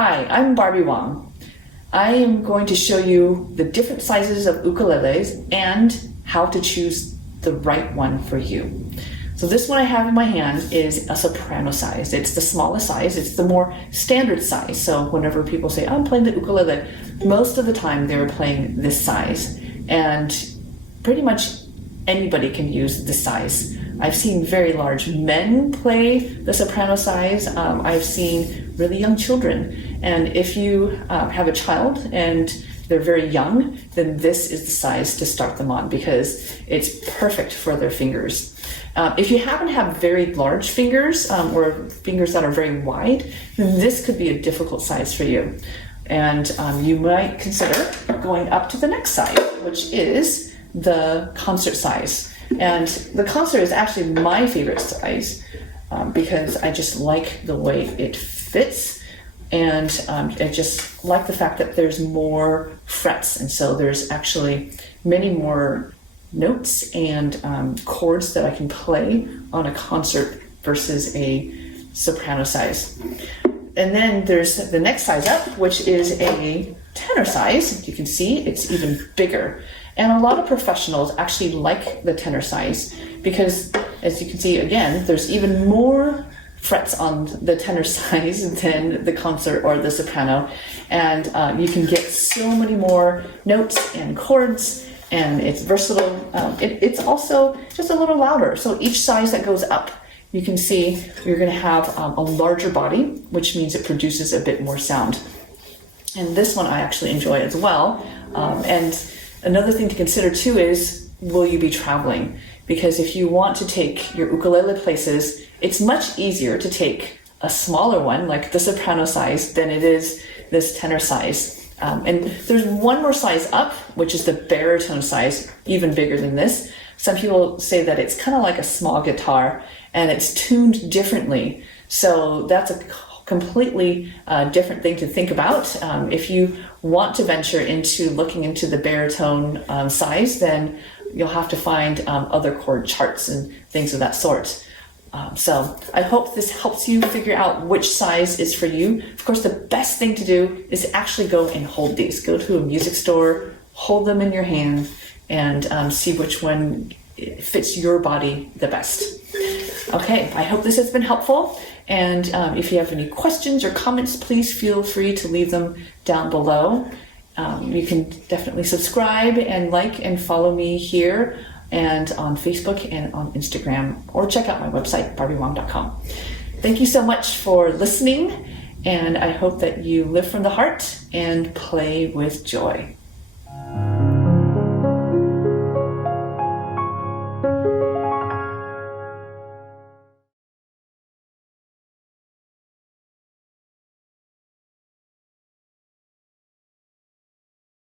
Hi, I'm Barbie Wong. I am going to show you the different sizes of ukuleles and how to choose the right one for you. So this one I have in my hand is a soprano size. It's the smallest size. It's the more standard size. So whenever people say, I'm playing the ukulele, most of the time they're playing this size. And pretty much anybody can use this size. I've seen very large men play the soprano size. I've seen really young children. And if you have a child and they're very young, then this is the size to start them on because it's perfect for their fingers. If you happen to have very large fingers or fingers that are very wide, then this could be a difficult size for you. And you might consider going up to the next size, which is the concert size. And the concert is actually my favorite size because I just like the way it fits. And I just like the fact that there's more frets. And so there's actually many more notes and chords that I can play on a concert versus a soprano size. And then there's the next size up, which is a tenor size. You can see it's even bigger. And a lot of professionals actually like the tenor size because, as you can see again, there's even more frets on the tenor size than the concert or the soprano. And you can get so many more notes and chords, and it's versatile. It's also just a little louder. So each size that goes up, you can see you're going to have a larger body, which means it produces a bit more sound. And this one I actually enjoy as well. And another thing to consider too is, will you be traveling? Because if you want to take your ukulele places, it's much easier to take a smaller one, like the soprano size, than it is this tenor size. And there's one more size up, which is the baritone size, even bigger than this. Some people say that it's kind of like a small guitar and it's tuned differently. So that's a completely different thing to think about. If you want to venture into looking into the baritone size, then you'll have to find other chord charts and things of that sort. So I hope this helps you figure out which size is for you. Of course, the best thing to do is actually go and hold these. Go to a music store, hold them in your hand, and see which one fits your body the best. Okay, I hope this has been helpful. And if you have any questions or comments, please feel free to leave them down below. You can definitely subscribe and like and follow me here and on Facebook and on Instagram, or check out my website, barbiewong.com. Thank you so much for listening, and I hope that you live from the heart and play with joy.